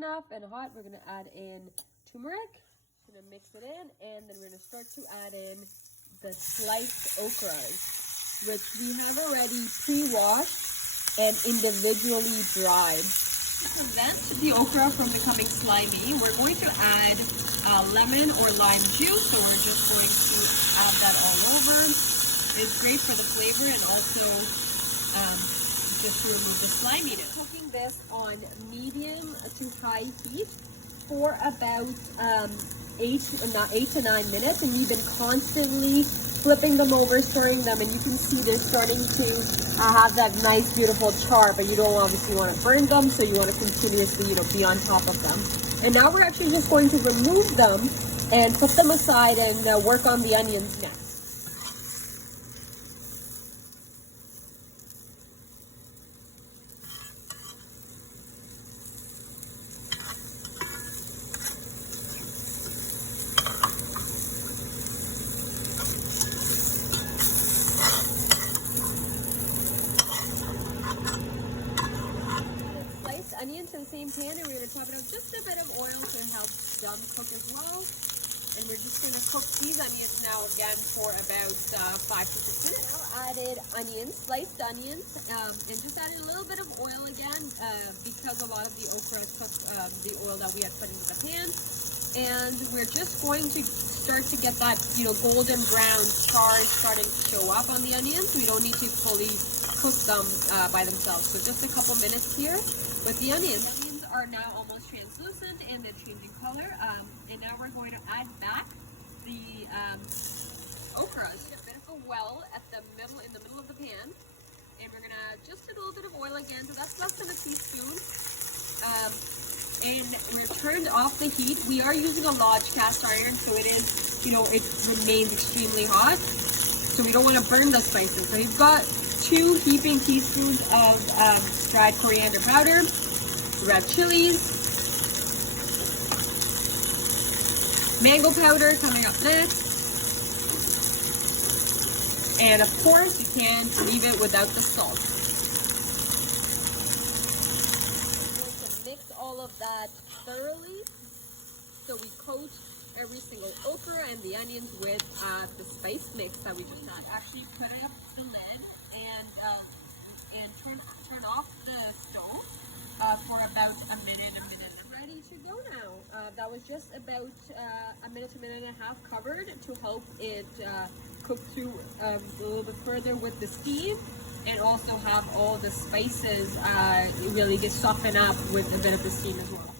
enough and hot, we're gonna add in turmeric. Gonna mix it in, and then we're gonna start to add in the sliced okras, which we have already pre-washed and individually dried. To prevent the okra from becoming slimy, we're going to add lemon or lime juice, so we're just going to add that all over. It's great for the flavor and also just to remove the sliminess. Cooking this on medium to high heat for about 8 to 9 minutes, and we've been constantly flipping them over, stirring them, and you can see they're starting to have that nice beautiful char, but you don't obviously want to burn them, so you want to continuously be on top of them. And now we're actually just going to remove them and put them aside and work on the onions next. Onions in the same pan, and we're going to top it up just a bit of oil to help them cook as well. And we're just going to cook these onions now again for about 5 to 6 minutes. Now added onions, sliced onions, and just added a little bit of oil again because a lot of the okra took the oil that we had put into the pan. And we're just going to start to get that golden brown char starting to show up on the onions. We don't need to fully cook them by themselves, so just a couple minutes here with the onions. The onions are now almost translucent and they're changing color, and now we're going to add back the okras. A bit of a well in the middle of the pan, and we're gonna just add a little bit of oil again, so that's less than a teaspoon. And we're turned off the heat. We are using a large cast iron, so it is, it remains extremely hot, so we don't want to burn the spices. So you've got 2 heaping teaspoons of dried coriander powder, red chilies, mango powder coming up next, and of course you can't leave it without the salt. I'm going to mix all of that thoroughly, so we coat every single okra and the onions with the spice mix that we just had. Actually put up the lid and turn off the stove for about a minute. Ready to go now. That was just about a minute and a half covered to help it cook through a little bit further with the steam, and also have all the spices really get softened up with a bit of the steam as well.